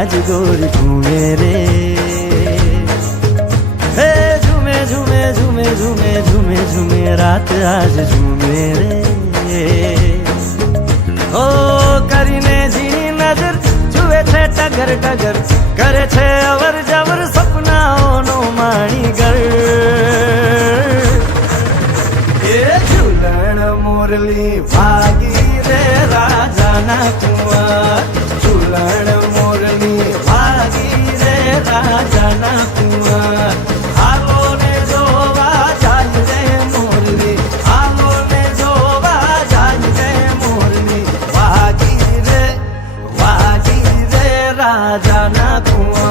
આજ ગોરી ઝૂમે રે, હે ઝૂમે ઝૂમે ઝૂમે ઝૂમે ઝૂમે ઝૂમે રાત આજ ઝૂમે રે. ઓ કરીને ઝીણી નજર જુએ છે ટગર ટગર, કરે છે અવર જવર સપનાઓનો માણીગર. એ ઝૂલણ મોરલી ભાગી રે રાજાના કુંવર, ઝૂલણ મોરલી ભાગી રે રાજાના કુંવર. આવો ને જોવા જાય રે મોરલી, આવો ને જોવા જાય રે મોરલી, ભાગી રે રાજાના કુંવર.